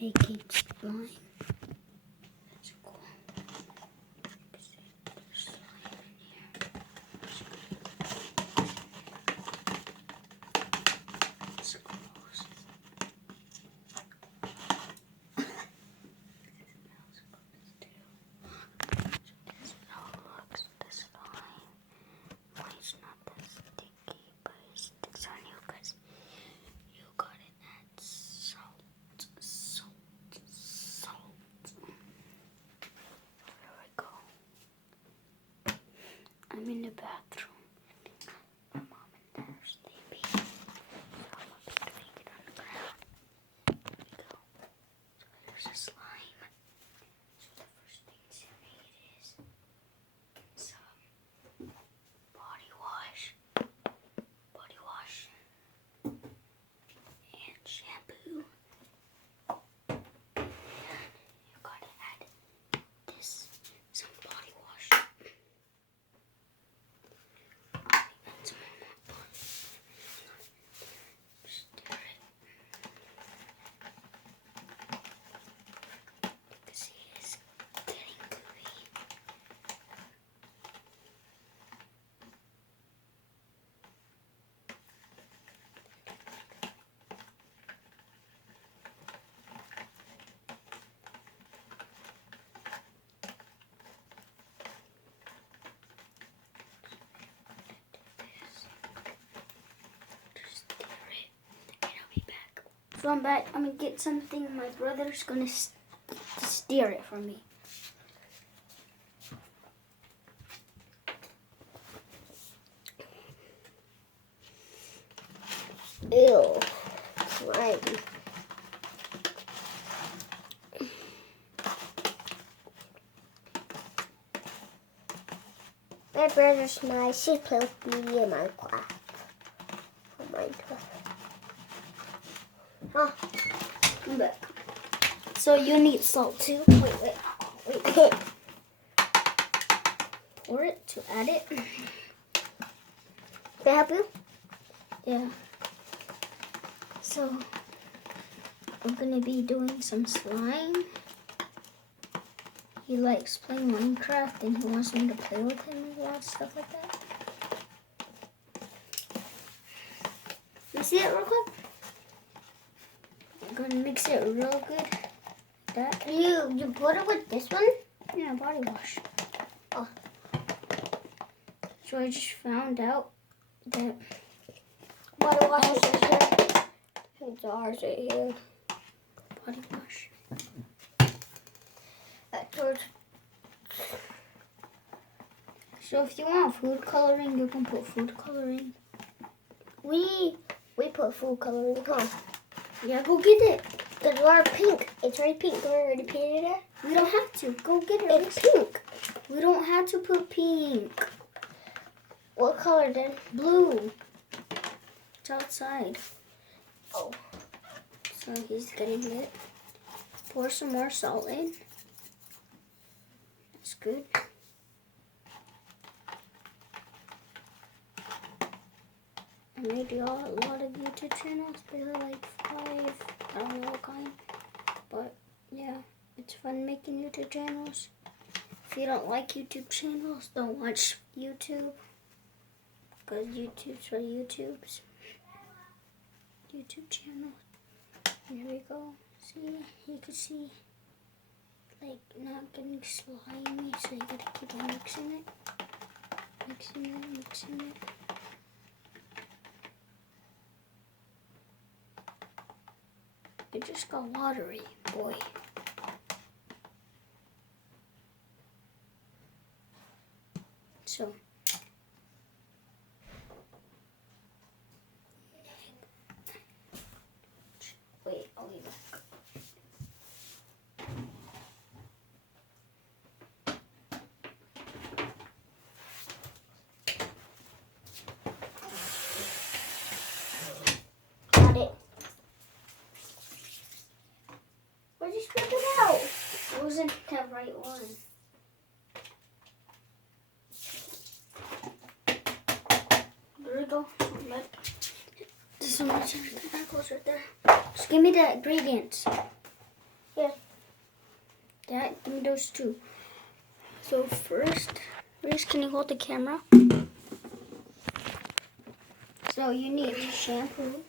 making slime. That's cool. There's slime in here. It's gross. This is how it looks, the slime. Why it's not that sticky, but it sticks on you because you got it at salt. There we go. I'm in the bathroom. My mom and dad are sleeping. So I'm about to make it on the ground. There we go. So there's a slime. So the first things you need is some body wash, and shampoo. And you gotta add some body wash. And some more. Stir it. You can see it's getting gooey. Just stir it, and I'll be back. So I'm back. I'm gonna get something. My brother's gonna steer it for me. Ew. Slimy. My brother's nice. He plays with me in Minecraft. Oh, I'm back. So you need salt too. Wait. Pour it to add it. Can I help you? Yeah. So we're gonna be doing some slime. He likes playing Minecraft and he wants me to play with him and a lot of stuff like that. You see it real quick? I'm gonna mix it real good. That. You put it with this one? Yeah, body wash. Oh. So I just found out that Body wash is right here. Jars right here. body wash. George. So if you want food coloring, you can put food coloring. We put food coloring, huh? Yeah, go get it. The jar pink. It's already pink. We already painted it. We don't have to. Go get it. It's pink. We don't have to put pink. What color then? Blue. It's outside. Oh. So he's getting it. Pour some more salt in. That's good. I made a lot of YouTube channels. There are like 5. I don't know what kind. But yeah, it's fun making YouTube channels. If you don't like YouTube channels, don't watch YouTube. Because YouTube's for YouTube channels. Here we go. See, you can see like not getting slimy, so you gotta keep on mixing it. Mixing it. It just got watery, boy. So wait, I'll be back. Got it. Where'd you spread it out? It wasn't the right one. There we go. There's so much that goes right there. Just give me the ingredients. Dad, give me those two. So first, Reese, can you hold the camera? So you need shampoo.